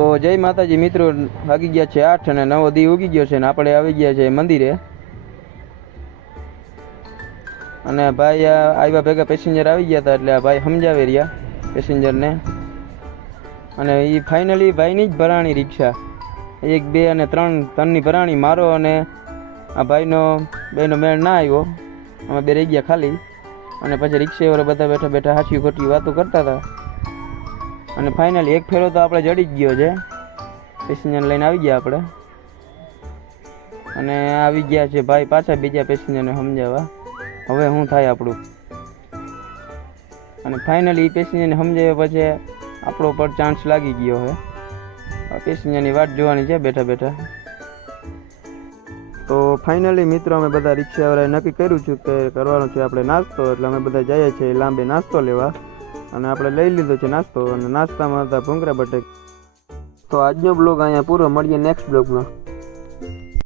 તો જય માતાજી મિત્રો, વાગી ગયા છે 8 અને નવો દી ઉગી ગયો છે ને આપણે આવી ગયા છે મંદિરે. અને ભાઈ આવ્યા ભેગા પેસેન્જર આવી ગયા હતા એટલે આ ભાઈ સમજાવી રહ્યા પેસેન્જરને. અને એ ફાઇનલી ભાઈની જ ભરાણી રિક્ષા 1, 2 અને 3 ટનની ભરાણી. મારો અને આ ભાઈનો બેનો મેળ ના આવ્યો, અમે બે રહી ગયા ખાલી. અને પછી રિક્ષાવાળા બધા બેઠા બેઠા હાચી ખોટી વાતો કરતા હતા. અને ફાઇનલી એક ફેરો તો આપણે જડી જ ગયો છે, પેસેન્જર લઈને આવી ગયા આપણે. અને આવી ગયા છે ભાઈ પાછા બીજા પેસેન્જરને સમજાવવા હવે શું થાય આપણું. અને ફાઇનલી એ પેસેન્જરને સમજાવ્યા પછી આપણો પર ચાન્સ લાગી ગયો છે. પેસેન્જરની વાટ જોવાની છે બેઠા બેઠા. તો ફાઇનલી મિત્રો અમે બધા રિક્ષાવાળાએ નક્કી કર્યું છે કે કરવાનો છે આપણે નાસ્તો, એટલે અમે બધા જઈએ છીએ લાંબે નાસ્તો લેવા. અને આપણે લઈ લીધો છે નાસ્તો, અને નાસ્તામાં હતા ભૂંગળા બટેક. તો આજનો બ્લોગ અહીંયા પૂરો, મળીએ નેક્સ્ટ બ્લોગમાં.